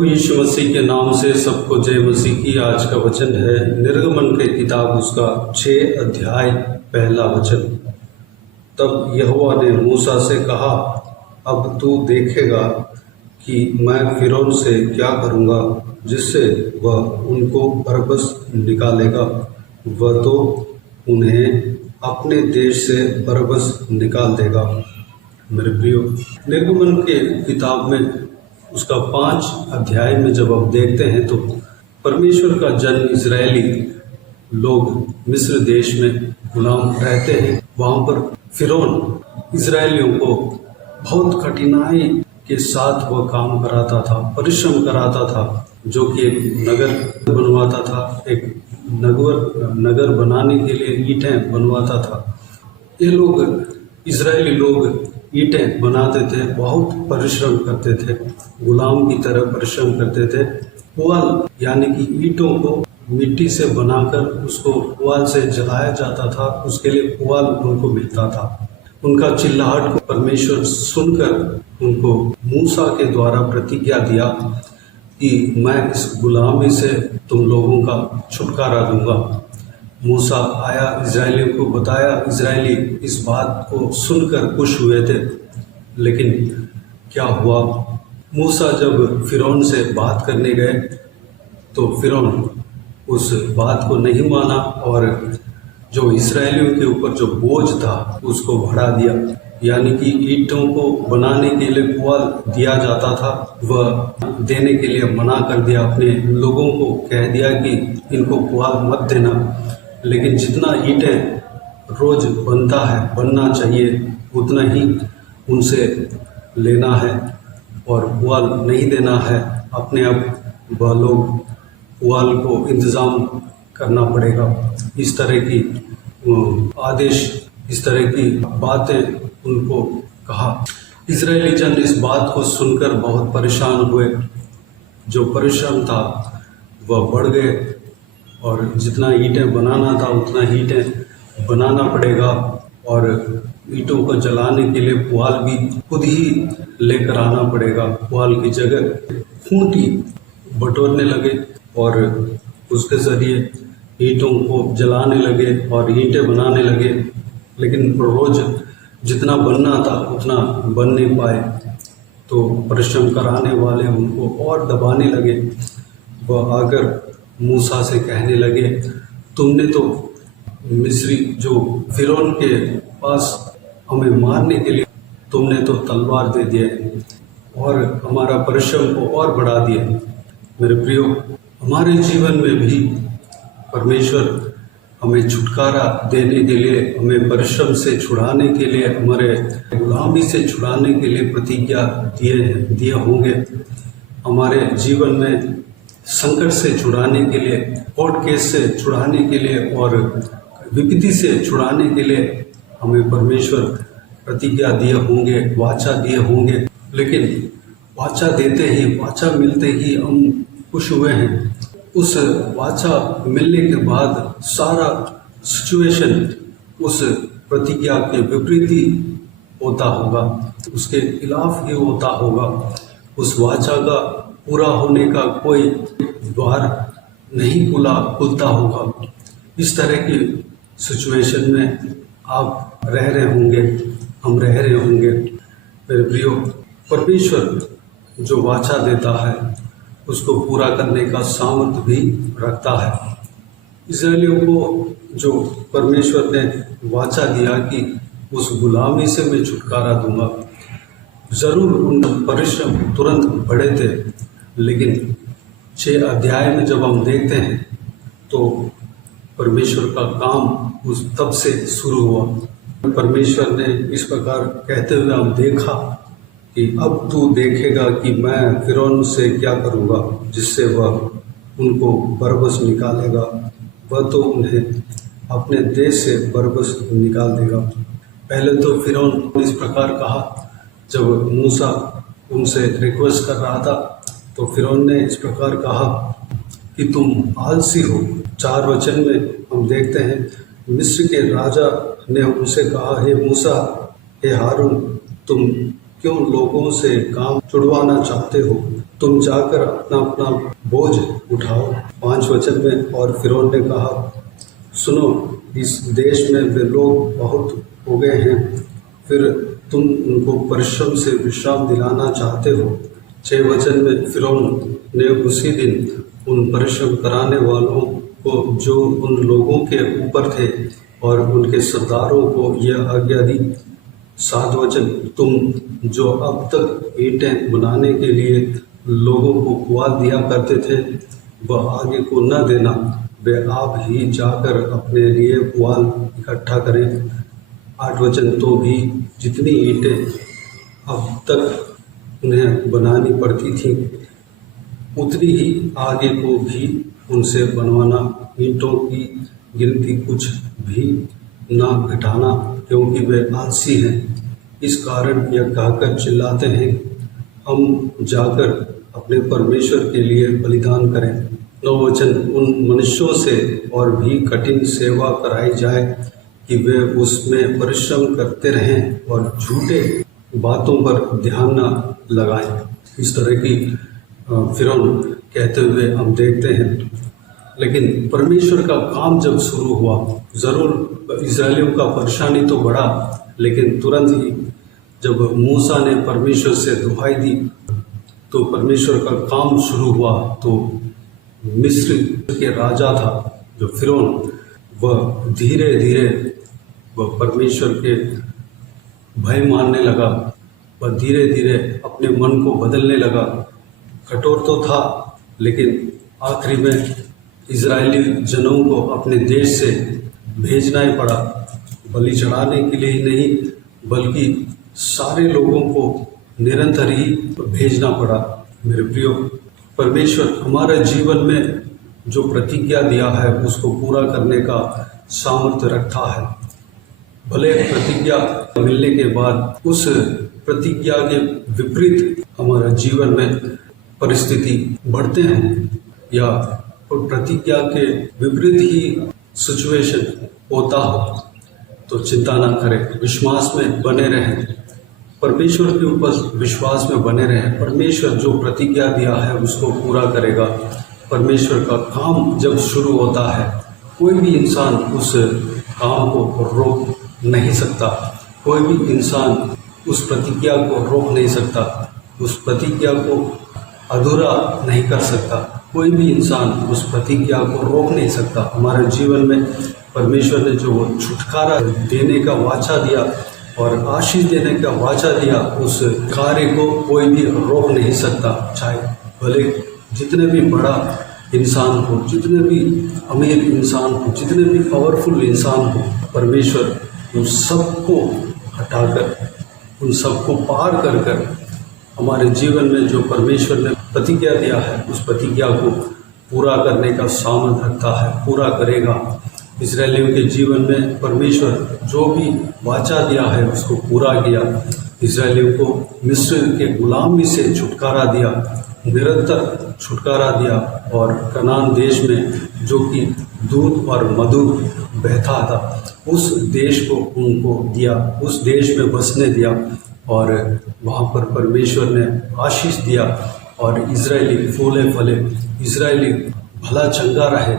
प्रभु यीशु मसीह के नाम से सबको जय मसीह की। आज का वचन है निर्गमन के किताब उसका 6 अध्याय पहला वचन। तब यहोवा ने मूसा से कहा, अब तू देखेगा कि मैं फिरौन से क्या करूँगा, जिससे वह उनको बरबस निकालेगा। वह तो उन्हें अपने देश से बरबस निकाल देगा। मेरे प्रियो, निर्गमन के किताब में उसका 5 अध्याय में जब हम देखते हैं तो परमेश्वर का जन इजरायली लोग मिस्र देश में गुलाम रहते हैं। वहाँ पर फिरौन इजरायलियों को बहुत कठिनाई के साथ वह काम कराता था, परिश्रम कराता था, जो कि एक नगर बनवाता था, एक नगर बनाने के लिए ईंटें बनवाता था। ये लोग इजरायली लोग ईंटें बनाते थे, बहुत परिश्रम करते थे, गुलाम की तरह परिश्रम करते थे। पुआल यानी कि ईंटों को मिट्टी से बनाकर उसको पुआल से जलाया जाता था, उसके लिए पुआल उनको मिलता था। उनका चिल्लाहट को परमेश्वर सुनकर उनको मूसा के द्वारा प्रतिज्ञा दिया कि मैं इस गुलामी से तुम लोगों का छुटकारा दूंगा। मूसा आया, इजरायलियों को बताया। इजरायली इस बात को सुनकर खुश हुए थे, लेकिन क्या हुआ, मूसा जब फिरौन से बात करने गए तो फिरौन उस बात को नहीं माना और जो इजरायलियों के ऊपर जो बोझ था उसको बढ़ा दिया। यानी कि ईंटों को बनाने के लिए पुआल दिया जाता था, वह देने के लिए मना कर दिया। अपने लोगों को कह दिया कि इनको पुआल मत देना, लेकिन जितना ईंटें रोज बनना चाहिए उतना ही उनसे लेना है और पुआल नहीं देना है। अपने आप वह लोग पुआल को इंतज़ाम करना पड़ेगा। इस तरह की आदेश, इस तरह की बातें उनको कहा। इजरायली जन इस बात को सुनकर बहुत परेशान हुए। जो परिश्रम था वह बढ़ गए और जितना ईंटें बनाना था उतना ईंटें बनाना पड़ेगा और ईंटों को जलाने के लिए पुआल भी खुद ही लेकर आना पड़ेगा। पुआल की जगह खूंटी बटोरने लगे और उसके ज़रिए ईंटों को जलाने लगे और ईंटें बनाने लगे, लेकिन रोज़ जितना बनना था उतना बन नहीं पाए। तो परिश्रम कराने वाले उनको और दबाने लगे। वह आकर मूसा से कहने लगे, तुमने तो मिस्री जो फिरौन के पास हमें मारने के लिए तुमने तो तलवार दे दिए और हमारा परिश्रम को और बढ़ा दिए। मेरे प्रियो, हमारे जीवन में भी परमेश्वर हमें छुटकारा देने के लिए, हमें परिश्रम से छुड़ाने के लिए, हमारे गुलामी से छुड़ाने के लिए प्रतिज्ञा दिए होंगे। हमारे जीवन में संकट से छुड़ाने के लिए, कोर्ट केस से छुड़ाने के लिए और विपत्ति से छुड़ाने के लिए हमें परमेश्वर प्रतिज्ञा दिए होंगे, वाचा दिए होंगे। लेकिन वाचा देते ही, वाचा मिलते ही हम खुश हुए हैं। उस वाचा मिलने के बाद सारा सिचुएशन उस प्रतिज्ञा के विपरीत ही होता होगा, उसके खिलाफ ही होता होगा। उस वाचा का पूरा होने का कोई द्वार नहीं खुलता होगा। इस तरह की सिचुएशन में आप रह रहे होंगे, हम रह रहे होंगे। मेरे प्रियो, परमेश्वर जो वाचा देता है उसको पूरा करने का सामर्थ्य भी रखता है। इजरायलियों को जो परमेश्वर ने वाचा दिया कि उस गुलामी से मैं छुटकारा दूंगा, ज़रूर उन परिश्रम तुरंत बढ़े थे, लेकिन 6 अध्याय में जब हम देखते हैं तो परमेश्वर का काम उस तब से शुरू हुआ। परमेश्वर ने इस प्रकार कहते हुए हम देखा कि अब तू देखेगा कि मैं फिरौन से क्या करूँगा, जिससे वह उनको बरबस निकालेगा। वह तो उन्हें अपने देश से बरबस निकाल देगा। पहले तो फिरौन इस प्रकार कहा, जब मूसा उनसे रिक्वेस्ट कर रहा था तो फिरौन ने इस प्रकार कहा कि तुम आलसी हो। 4 वचन में हम देखते हैं, मिस्र के राजा ने उनसे कहा, हे मूसा, हे हारून, तुम क्यों लोगों से काम छुड़वाना चाहते हो? तुम जाकर अपना अपना बोझ उठाओ। 5 वचन में और फिरौन ने कहा, सुनो, इस देश में वे लोग बहुत हो गए हैं, फिर तुम उनको परिश्रम से विश्राम दिलाना चाहते हो। 6 वचन में फिरौन ने उसी दिन उन परिश्रम कराने वालों को जो उन लोगों के ऊपर थे और उनके सरदारों को यह आज्ञा दी। 7 वचन, तुम जो अब तक ईंटें बनाने के लिए लोगों को पुआल दिया करते थे, वह आगे को न देना, वे आप ही जाकर अपने लिए पुआल इकट्ठा करें। 8 वचन, तो भी जितनी ईंटें अब तक उन्हें बनानी पड़ती थीं, उतनी ही आगे को भी उनसे बनवाना, ईंटों की गिनती कुछ भी ना घटाना, क्योंकि वे आलसी हैं। इस कारण यह कहकर चिल्लाते हैं, हम जाकर अपने परमेश्वर के लिए बलिदान करें। 9 वचन, उन मनुष्यों से और भी कठिन सेवा कराई जाए कि वे उसमें परिश्रम करते रहें और झूठे बातों पर ध्यान न लगाएं। इस तरह की फिरौन कहते हुए हम देखते हैं। लेकिन परमेश्वर का काम जब शुरू हुआ, ज़रूर इस्राएलियों का परेशानी तो बढ़ा, लेकिन तुरंत ही जब मूसा ने परमेश्वर से दुहाई दी तो परमेश्वर का काम शुरू हुआ। तो मिस्र के राजा था जो फिरौन, वह धीरे धीरे वह परमेश्वर के भय मानने लगा, वह धीरे धीरे अपने मन को बदलने लगा। कठोर तो था, लेकिन आखिरी में इजरायली जनों को अपने देश से भेजना ही पड़ा, बलि चढ़ाने के लिए ही नहीं, बल्कि सारे लोगों को निरंतर ही भेजना पड़ा। मेरे प्रियो, परमेश्वर हमारे जीवन में जो प्रतिज्ञा दिया है उसको पूरा करने का सामर्थ्य रखता है। भले प्रतिज्ञा मिलने के बाद उस प्रतिज्ञा के विपरीत हमारे जीवन में परिस्थिति बढ़ते हैं या प्रतिज्ञा के विपरीत ही सिचुएशन होता हो, तो चिंता ना करें, विश्वास में बने रहें, परमेश्वर के ऊपर विश्वास में बने रहें। परमेश्वर जो प्रतिज्ञा दिया है उसको पूरा करेगा। परमेश्वर का काम जब शुरू होता है, कोई भी इंसान उस काम को रोक नहीं सकता, कोई भी इंसान उस प्रतिज्ञा को रोक नहीं सकता, उस प्रतिज्ञा को अधूरा नहीं कर सकता, कोई भी इंसान उस प्रतिज्ञा को रोक नहीं सकता। हमारे जीवन में परमेश्वर ने जो वो छुटकारा देने का वाचा दिया और आशीष देने का वाचा दिया, उस कार्य को कोई भी रोक नहीं सकता। चाहे भले जितने भी बड़ा इंसान हो, जितने भी अमीर इंसान हो, जितने भी पावरफुल इंसान हो, परमेश्वर उन सबको हटाकर, उन सबको पार कर कर हमारे जीवन में जो परमेश्वर ने प्रतिज्ञा दिया है उस प्रतिज्ञा को पूरा करने का सामर्थ्य रखता है, पूरा करेगा। इस्राएलियों के जीवन में परमेश्वर जो भी वाचा दिया है उसको पूरा किया। इस्राएलियों को मिस्र के गुलामी से छुटकारा दिया, निरंतर छुटकारा दिया, और कनान देश में जो कि दूध और मधु बहता था उस देश को उनको दिया, उस देश में बसने दिया, और वहाँ पर परमेश्वर ने आशीष दिया। और इजरायली फूले फले, इजरायली भला चंगा रहे,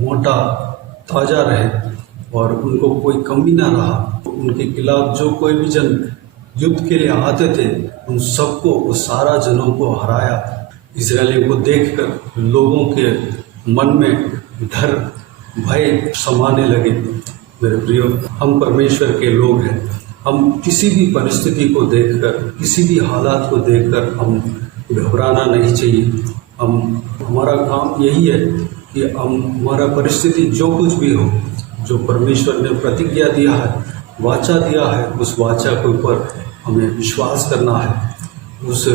मोटा ताज़ा रहे, और उनको कोई कमी ना रहा। उनके खिलाफ जो कोई भी जन युद्ध के लिए आते थे उन सबको, वो सारा जनों को हराया। इजरायलियों को देखकर लोगों के मन में डर भय समाने लगे। मेरे प्रियो, हम परमेश्वर के लोग हैं। हम किसी भी परिस्थिति को देखकर, किसी भी हालात को देखकर हम घबराना नहीं चाहिए। हमारा काम यही है कि हमारा परिस्थिति जो कुछ भी हो, जो परमेश्वर ने प्रतिज्ञा दिया है, वाचा दिया है, उस वाचा के ऊपर हमें विश्वास करना है, उस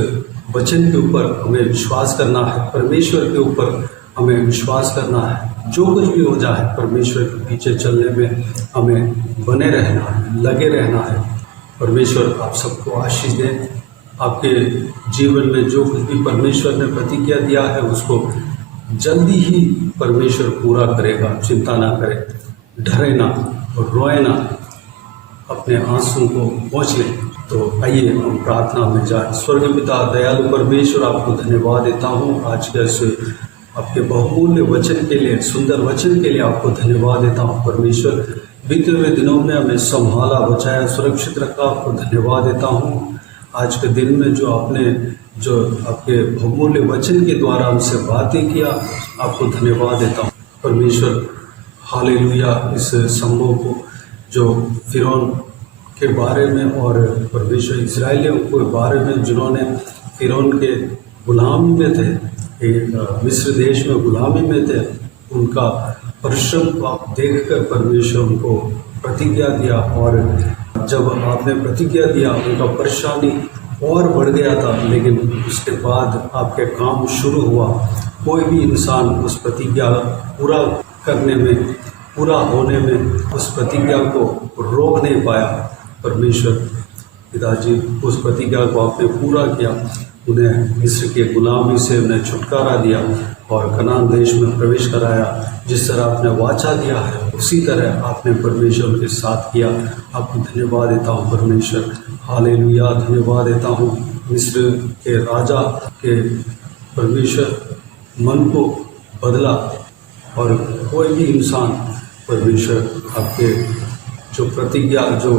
वचन के ऊपर हमें विश्वास करना है, परमेश्वर के ऊपर हमें विश्वास करना है। जो कुछ भी हो जाए, परमेश्वर के पीछे चलने में हमें बने रहना है, लगे रहना है। परमेश्वर आप सबको आशीष दें। आपके जीवन में जो कुछ भी परमेश्वर ने प्रतिज्ञा दिया है उसको जल्दी ही परमेश्वर पूरा करेगा। चिंता ना करें, डरे ना और रोए ना, अपने आंसू को पोंछ लें। तो आइए हम प्रार्थना में जाएं। स्वर्गीय पिता दयालु परमेश्वर, आपको धन्यवाद देता हूँ आज के इस आपके बहुमूल्य वचन के लिए, सुंदर वचन के लिए आपको धन्यवाद देता हूँ परमेश्वर। बीते हुए दिनों में हमें संभाला, बचाया, सुरक्षित रखा, आपको धन्यवाद देता हूँ। आज के दिन में जो आपके बहुमूल्य वचन के द्वारा हमसे बातें किया, आपको धन्यवाद देता हूँ परमेश्वर। हालेलुया। इस संभव को जो फिरौन के बारे में और परमेश्वर इजरायलियों के बारे में जिन्होंने फिरौन के गुलामी में थे, मिस्र देश में गुलामी में थे, उनका परिश्रम को आप देखकर परमेश्वर उनको प्रतिज्ञा दिया, और जब आपने प्रतिज्ञा दिया उनका परेशानी और बढ़ गया था, लेकिन उसके बाद आपके काम शुरू हुआ। कोई भी इंसान उस प्रतिज्ञा पूरा करने में, पूरा होने में उस प्रतिज्ञा को रोक नहीं पाया। परमेश्वर पिताजी, उस प्रतिज्ञा को आपने पूरा किया, उन्हें मिस्र के गुलामी से उन्हें छुटकारा दिया और कनान देश में प्रवेश कराया। जिस तरह आपने वाचा दिया है उसी तरह आपने परमेश्वर के साथ किया। आपको धन्यवाद देता हूँ परमेश्वर। हालेलुया। धन्यवाद देता हूँ मिस्र के राजा के परमेश्वर मन को बदला, और कोई भी इंसान परमेश्वर आपके जो प्रतिज्ञा जो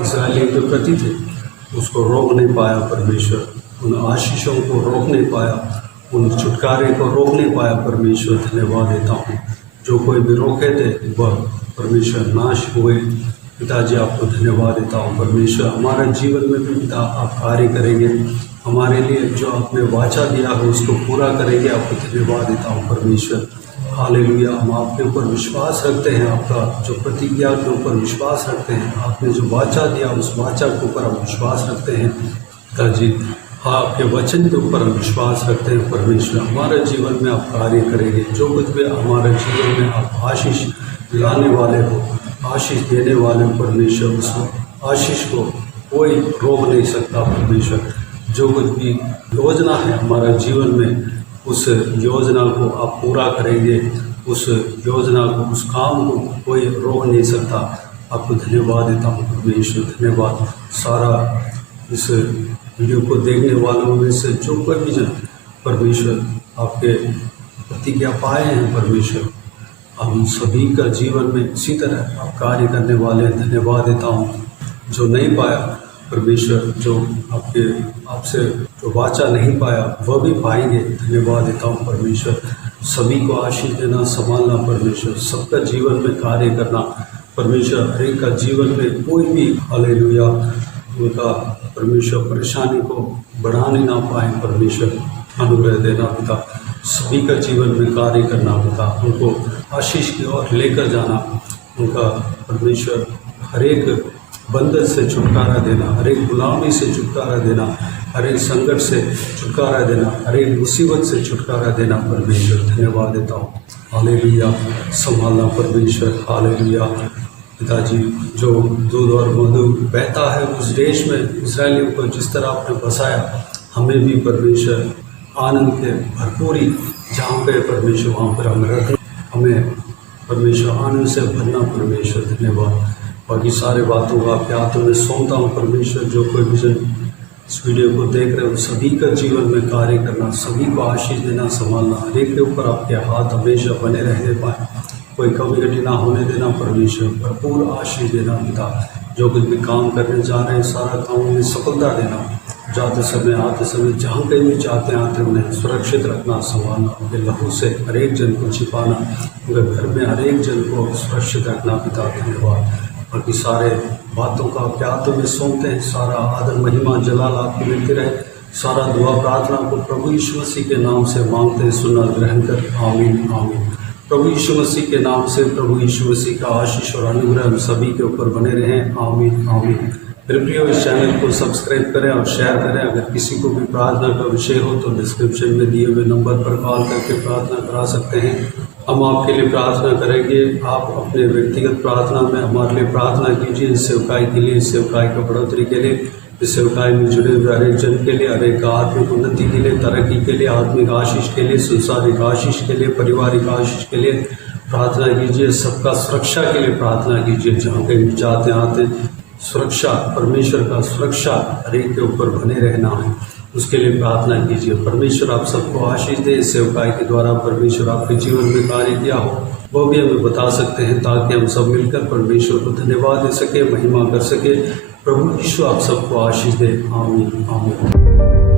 इस्राएलियों के प्रति थे उसको रोक नहीं पाया परमेश्वर, उन आशीषों को रोक नहीं पाया, उन छुटकारे को रोक नहीं पाया परमेश्वर। धन्यवाद देता हूँ। जो कोई भी रोके थे वह परमेश्वर नाश हुए। पिताजी, आपको धन्यवाद देता हूँ परमेश्वर। हमारे जीवन में भी पिता आप कार्य करेंगे, हमारे लिए जो आपने वाचा दिया है उसको पूरा करेंगे। आपको धन्यवाद देता हूँ परमेश्वर। हालेलुया। हम आपके ऊपर विश्वास रखते हैं, आपका जो प्रतिज्ञा के ऊपर विश्वास रखते हैं, आपने जो वाचा दिया उस वाचा के ऊपर हम विश्वास रखते हैं पिताजी। आपके वचन के ऊपर हम विश्वास रखते हैं परमेश्वर। हमारे जीवन में आप कार्य करेंगे, जो कुछ भी हमारे जीवन में आप आशीष लाने वाले हो, आशीष देने वाले हो परमेश्वर, उस आशीष को कोई रोक नहीं सकता परमेश्वर। जो कुछ भी योजना है हमारा जीवन में, उस योजना को आप पूरा करेंगे, उस योजना को, उस काम को कोई रोक नहीं सकता। आपको धन्यवाद देता हूँ परमेश्वर। धन्यवाद। सारा इस वीडियो को देखने वालों में से जो कोई भी जन परमेश्वर आपके प्रतिज्ञा पाए हैं परमेश्वर, हम सभी का जीवन में इसी तरह आप कार्य करने वाले हैं। धन्यवाद देता हूँ। जो नहीं पाया परमेश्वर, जो आपसे जो वाचा नहीं पाया वह भी पाएंगे। धन्यवाद देता हूँ परमेश्वर। सभी को आशीष देना, संभालना परमेश्वर, सबका जीवन में कार्य करना परमेश्वर। हर एक का जीवन में कोई भी हालेलुया उनका परमेश्वर परेशानी को बढ़ाने ना पाए परमेश्वर। अनुग्रह देना पिता, सभी का जीवन में कार्य करना पिता, उनको आशीष की ओर लेकर जाना, उनका परमेश्वर हर एक बंधन से छुटकारा देना, हर एक गुलामी से छुटकारा देना, हर एक संकट से छुटकारा देना, हर एक मुसीबत से छुटकारा देना परमेश्वर। धन्यवाद देता हूँ। हालेलुया। संभालना परमेश्वर। हालेलुया। पिताजी, जो दूध और मधु बहता है उस देश में इस्राएलियों को जिस तरह आपने बसाया, हमें भी परमेश्वर आनंद के भरपूरी जहाँ पे परमेश्वर वहाँ पर हमें रखना, हमें परमेश्वर आनंद से भरना परमेश्वर। धन्यवाद। बाकी सारे बातों का आपके हाथों में सौंपता हूँ परमेश्वर। जो कोई भी जन इस वीडियो को देख रहे हो सभी का जीवन में कार्य करना, सभी को आशीष देना, संभालना, हर एक के ऊपर आपके हाथ हमेशा बने रहने पाए, कोई कमी घटी ना होने देना परमेश्वर। भरपूर आशीष देना पिता। जो कुछ भी काम करने जा रहे हैं सारा काम में सफलता देना, जाते समय आते समय जहाँ कहीं भी जाते आते उन्हें सुरक्षित रखना, संभालना, उनके लहू से हर एक जन को छिपाना, उनके घर में हर एक जन को सुरक्षित रखना पिता। धन्यवाद। बाकी सारे बातों का आपके हाथों में सौंपते हैं। सारा आदर महिमा जलाल आपको मिलते रहे। सारा दुआ प्रार्थना को प्रभु यीशु मसीह के नाम से मांगते हैं, सुनना ग्रहण कर। आमीन आमीन। प्रभु यीशु मसीह के नाम से प्रभु यीशु मसीह का आशीष और अनुग्रह हम सभी के ऊपर बने रहें। आमीन आमीन। मेरे प्रियो, इस चैनल को सब्सक्राइब करें और शेयर करें। अगर किसी को भी प्रार्थना का विषय हो तो डिस्क्रिप्शन में दिए हुए नंबर पर कॉल करके प्रार्थना करा सकते हैं। हम आपके लिए प्रार्थना करेंगे। आप अपने व्यक्तिगत प्रार्थना में हमारे लिए प्रार्थना कीजिए, इस सेवकाई के लिए, इस सेवकाई की बढ़ोतरी के लिए, इस सेवकाई में जुड़े हुए हर एक जन के लिए, हर एक आत्मिक उन्नति के लिए, तरक्की के लिए, आत्मिक आशीष के लिए, संसारिक आशीष के लिए, पारिवारिक आशीष के लिए प्रार्थना कीजिए। सबका सुरक्षा के लिए प्रार्थना कीजिए। जहाँ कहीं जाते आते सुरक्षा, परमेश्वर का सुरक्षा हर एक के ऊपर बने रहना है, उसके लिए प्रार्थना कीजिए। परमेश्वर आप सबको आशीष दे। इस सेवकाई के द्वारा परमेश्वर आपके जीवन में कार्य किया हो वो भी हमें बता सकते हैं, ताकि हम सब मिलकर परमेश्वर को धन्यवाद दे सके, महिमा कर सके। प्रभु यीशु आप सबको आशीष दे। आमीन आमीन।